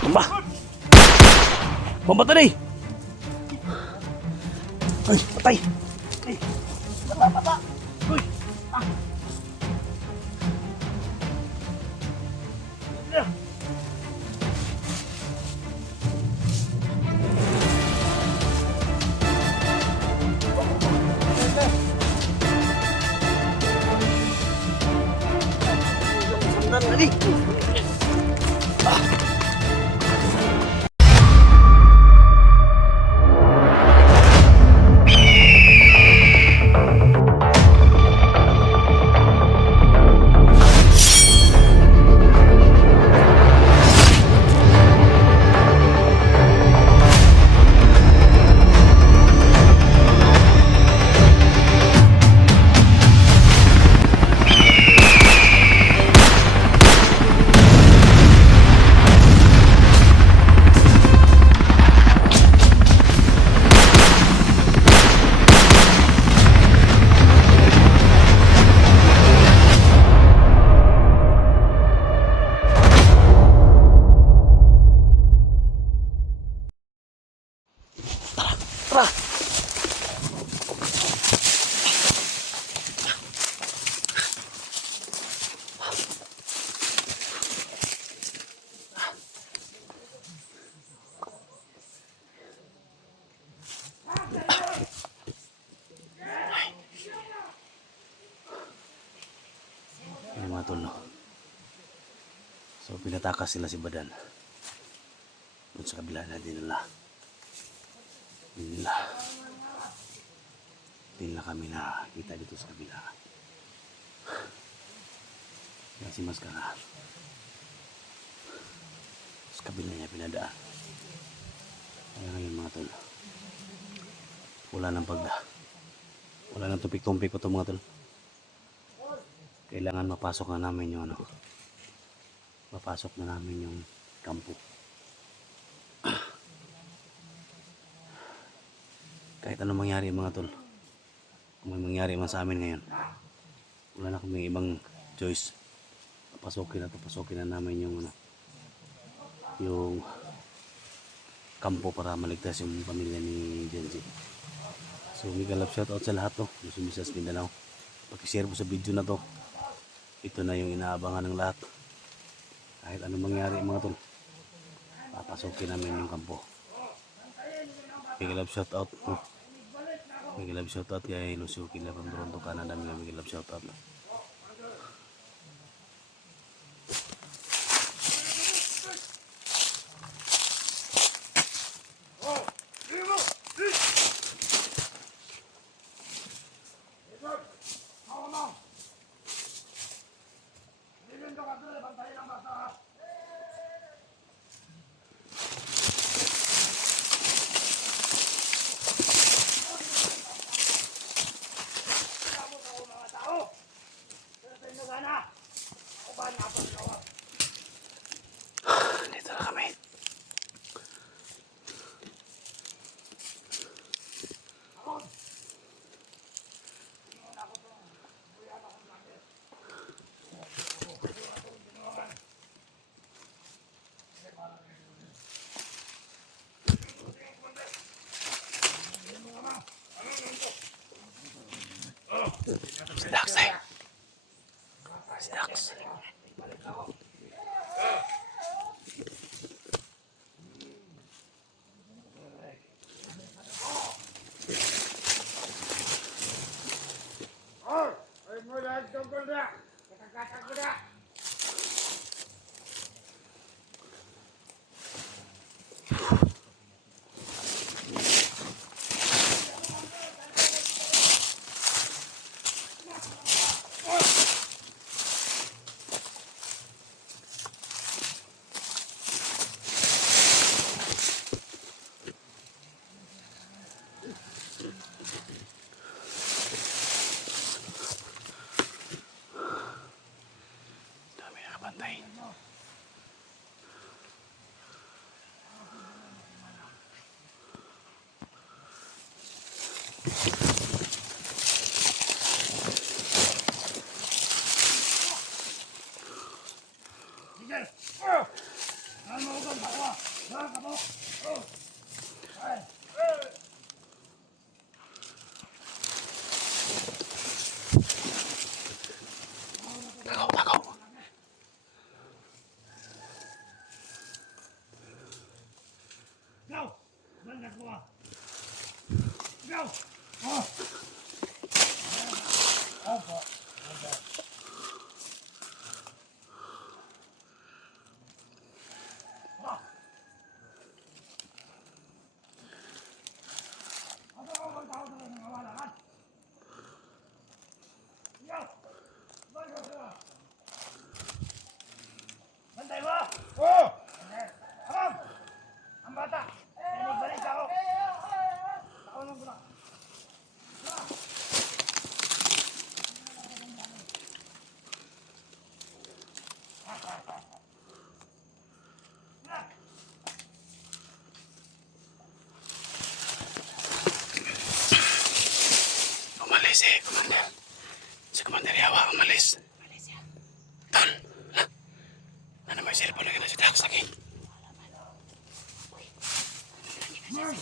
Tumba! Pambata na eh! Ay, patay! Ay, bata! Uy! Ah! Sandan tadi! Tara! Ayan mga tol, no? So pinatakas sila si Badan doon sa kabila na dinala kami na kita dito sa kabila. Yan si Maskara sa kabila niya pinadaan. Kaya ngayon mga tol, wala nang tumpik-tumpik pa ito mga tol. Kailangan mapasok na namin yung kampo. Kahit anong mangyari mga tol, kung may mangyari man sa amin ngayon, wala na kami ibang choice. Pasokin na namin yung kampo para maligtas yung pamilya ni Genji. So mega love shoutout sa lahat, no? Luzon, Visayas, Mindanao. Pag-share mo sa video na to, ito na yung inaabangan ng lahat. Kahit anong mangyari mga tol, papasokin namin yung kampo. Mega love shoutout, no? Mega love shoutout kay Lucio Kila from Toronto, Canada. Mega love shoutout, no? Bantay mo! Oo! Habang! Ang bata! Balik ako! Ako lang pula! Umalis eh, Commander. Si Commander Yawa, umalis. Tol, ano may cellphone lagi na si Dax lagi? Tol,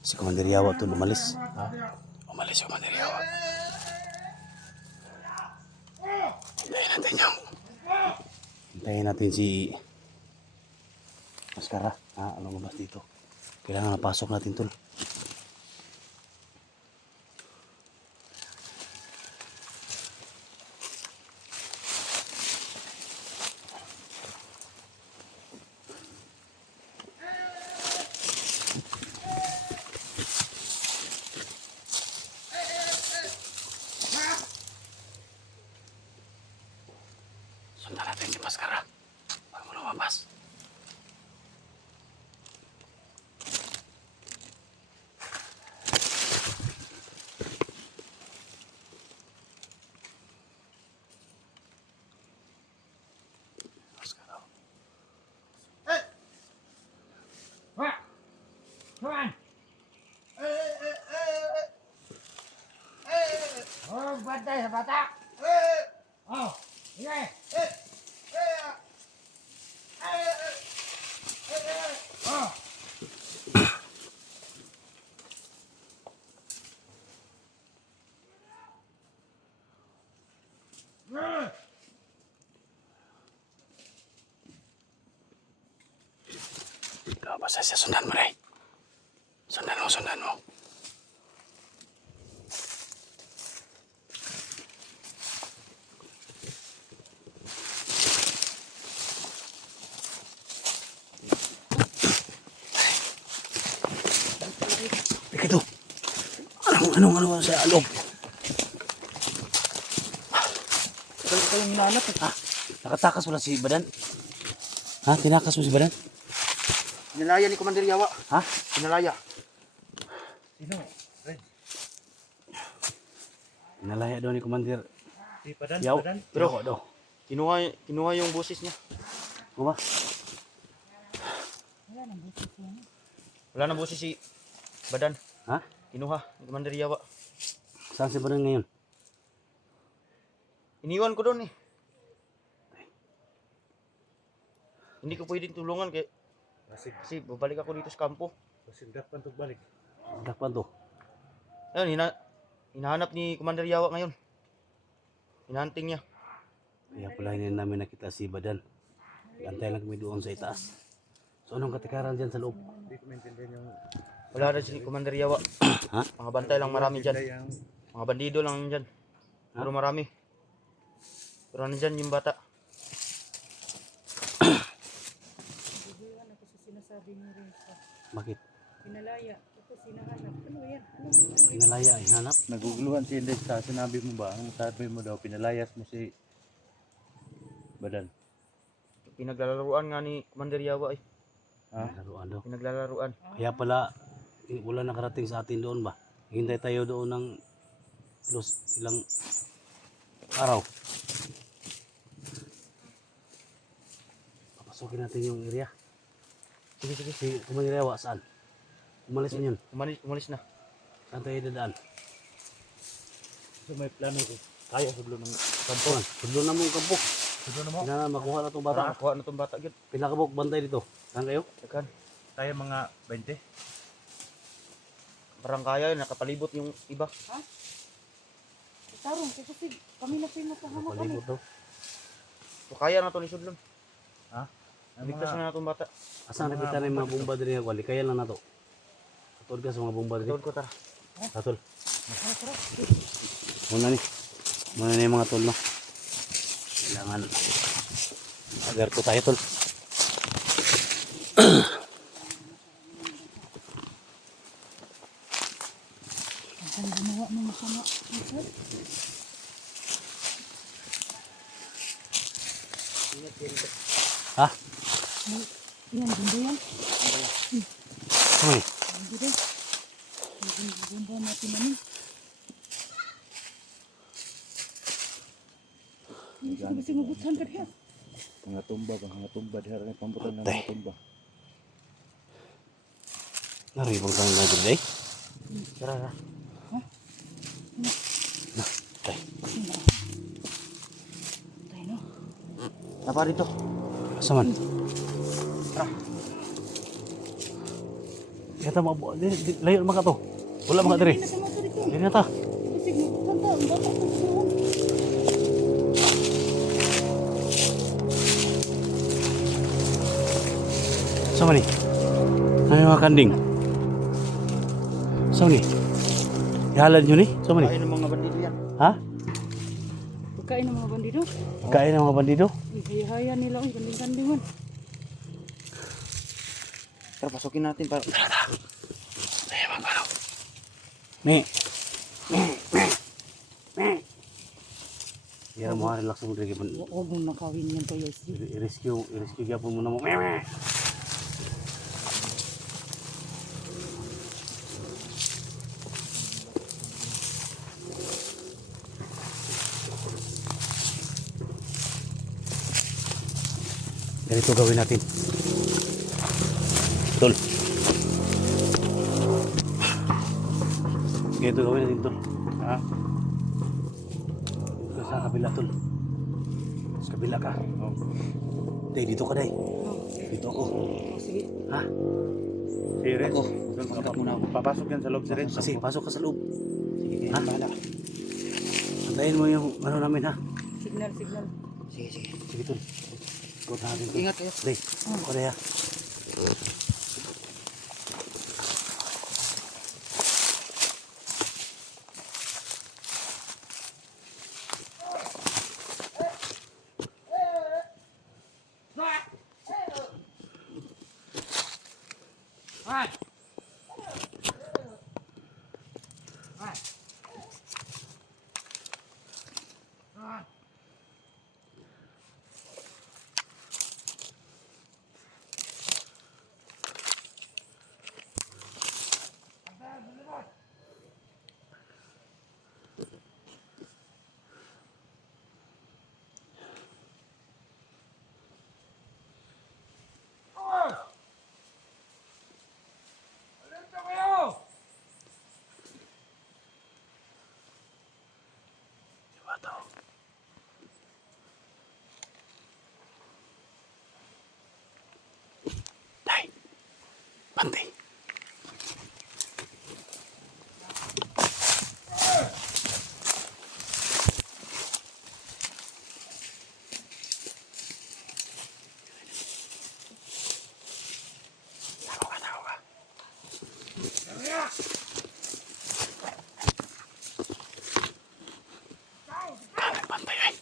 si Commander Yawa tol, umalis. Ha? Umalis si Commander Yawa. Hintayin natin yung... Hintayin natin si... Maskara. Ha? Anong mabas dito? Kailangan napasok natin tol. Sundan natin si Maskara. Huwag mo lumabas. Maskara. Ha! Tuan! Oh, bantay sa bata! Oh, sige! Oh! Lumabas na siya. Sundan mo rin. Sundan mo, sundan mo. Ito. Anong sa loob? Ikaw yung hinanap eh. Ha? Nakatakas wala si Badan? Ha? Tinakas mo si Badan? Pinalaya ni Commander Yawa. Ha? Pinalaya. Sino? Red. Pinalaya daw ni Commander. Si Padan? Yaw. Pero Yaw daw. kinuha yung boses niya. Ano ba? Wala nang boses si Badan. Ha? Kinuha ni Commander Yawa. Saan si Badan ngayon? Iniwan ko doon eh. Hindi ko pwedeng tulungan kasi babalik ako dito sa kampo. Pasindapan to balik. Dakpan to. Ayun, hinahanap ni Commander Yawa ngayon. Hinahunting niya. Kaya pala hindi namin nakita si Badan. Antay lang kami doon sa itaas. So anong katikaran dyan sa loob? Hindi ko maintindihan yung Wala rin si Commander Yawa. Ha? Mga bantay lang marami dyan. yung Mga bandido lang dyan. Pero marami. Pero nandyan yung bata. Iwan ako sa sinasabi ni Reza. Bakit? Pinalaya. Ito sinahanap. Ano yan? Ano? Pinalaya, hinanap. naguguluhan si Inday sa sinabi mo ba? Ang sabi mo daw, pinalayas mo si Badan. Pinaglalaruan nga ni Commander Yawa eh. Ha? Laruan daw. Pinaglalaruan. Kaya pala, wala nakarating sa atin doon ba? Hintay tayo doon ng ilang araw. Papasukin natin yung area. Sige, sige. Si Kumangirawa, saan? Umalis na yun. Umalis na. Saan tayo dadaan? So may plano ko. Kaya sa ng Kampo. Pudlo na mong kampo. Sudo na mo. Kailangan makuha na itong Para bata. nakuha na itong bata. Gid. Pinakabok bantay dito. Saan kayo? Tekan. Tayo mga 20. Parang kaya yun. Nakapalibot yung iba. Tarong ko kasi kami na pinatahamak kami. Palibot daw. So kaya na ito ni Sudlon. Ligtas na itong bata. Asan napitan na yung mga bomba din ako? Kaya lang na to. Katod ka sa mga bomba din. Tawad ko tara. Tol. Muna ni. Muna na yung mga tol, no? Kailangan. Agar ko tayo, tol. Ang gumawa ng masama. Sir. Ha? Ay, yan, ganda yan. Uy. Ang ganda. Ang ganda natin namin. Hindi siya kasi magutan ka diya. Mga tumba ba? Mga tumba. Diha rin pambutan ng mga tumba. Naribang kang nagod day. Tara na. Tay. Tayo no. Tapa rito. Asa man? Kaya mo layo naman ka to. Wala mga dire. Hindi na sa mga dito. Dili na ta. Kasi magutan ta. Ang bata ko doon. Asa man ni? Ano yung mga kanding? Asa man ni? Ihalad nyo ni? Asa man ni? Kain ng mga bandido yan. Ha? Pagkain ng mga bandido. Kain ng mga bandido? Ihaya nila. Ang kanding-kandingan. Tara, pasukin natin para. Ay, magpalaw. Me. Iya mo relax mo diri ban. Huwag mong nakawin yan to, Yossi. I-rescue gyapon mo na mo. Ganito gawin natin. Tol. Ganito gawin natin, tol. Ha? Dito sa kabila, tol. Sa kabila ka. Oh. Day, dito ka, day. Dito ako. Sige. Ha? Si Ren. Ako. Doon muna ako. Papasok yan sa loob si Ren. Kasi, pasok ka sa loob. Sige, Ha? bahala. Antayin mo yung ano namin, ha? Signal, signal. Sige, sige. Sige, tol. Ikot natin, tol. Ingat kayo. Day, ako, day, ha? Day, bantay. Tago ka. Kami bantay, ay.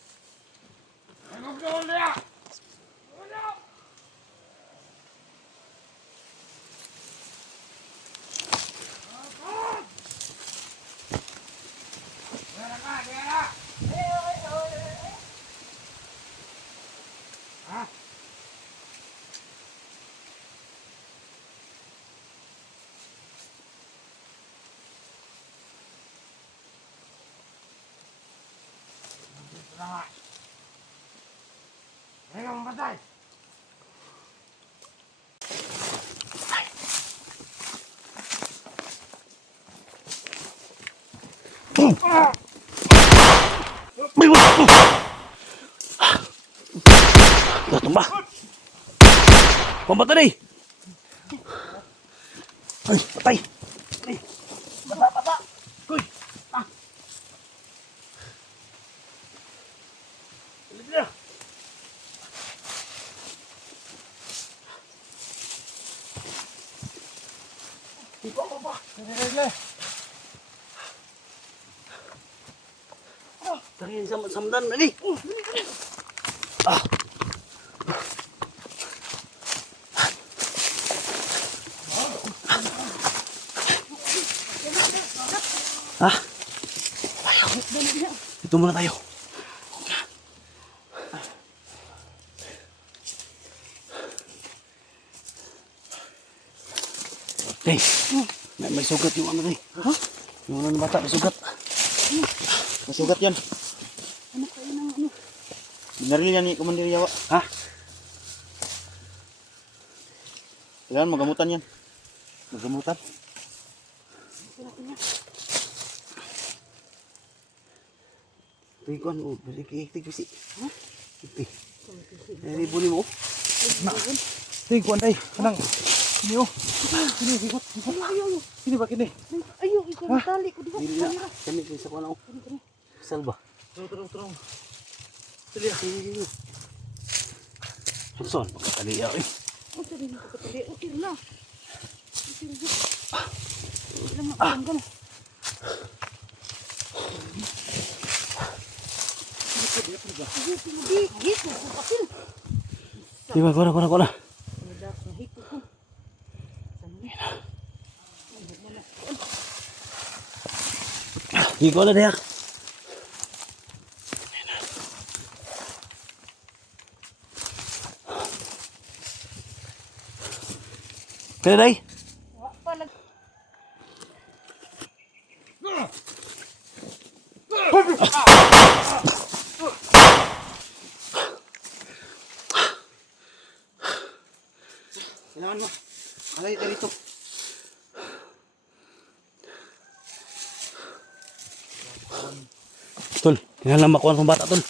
Ngayon, patay! Tumba. Pambata day. Ay, patay. Ay. Bata. Kuy. Ah. Dali. Tari sa samdan ani. Ito muna tayo. Hey, may sugat yung ano rin. Yung ano ng bata, may sugat. Masugat yan. Ano kayo ng ano? Binaril yan ni Commander Yawa. Ha? Kailangan magamutan yan. Magamutan? Tingin ko ano, balik-iktig kasi. Ha? Iktig. Nalibuli mo. Ting, kuan day. Kanang. Sini oh. Sini, ikot. Ayaw. Sini ba kini? Ayaw, ikaw ang tali ko diha. Dili na. Kami sa kuwan ako. Salba. Turong. Dili na. Hanson, pagkataliya eh. O sabi mo kapatali. Okay na. Okay na. Ilang nakatanggal. Diba, kuna. Di ko na dia. Kaya day? Kailangan mo. Alay tayo dito. Tol, kailangan makuha ng bata, tol.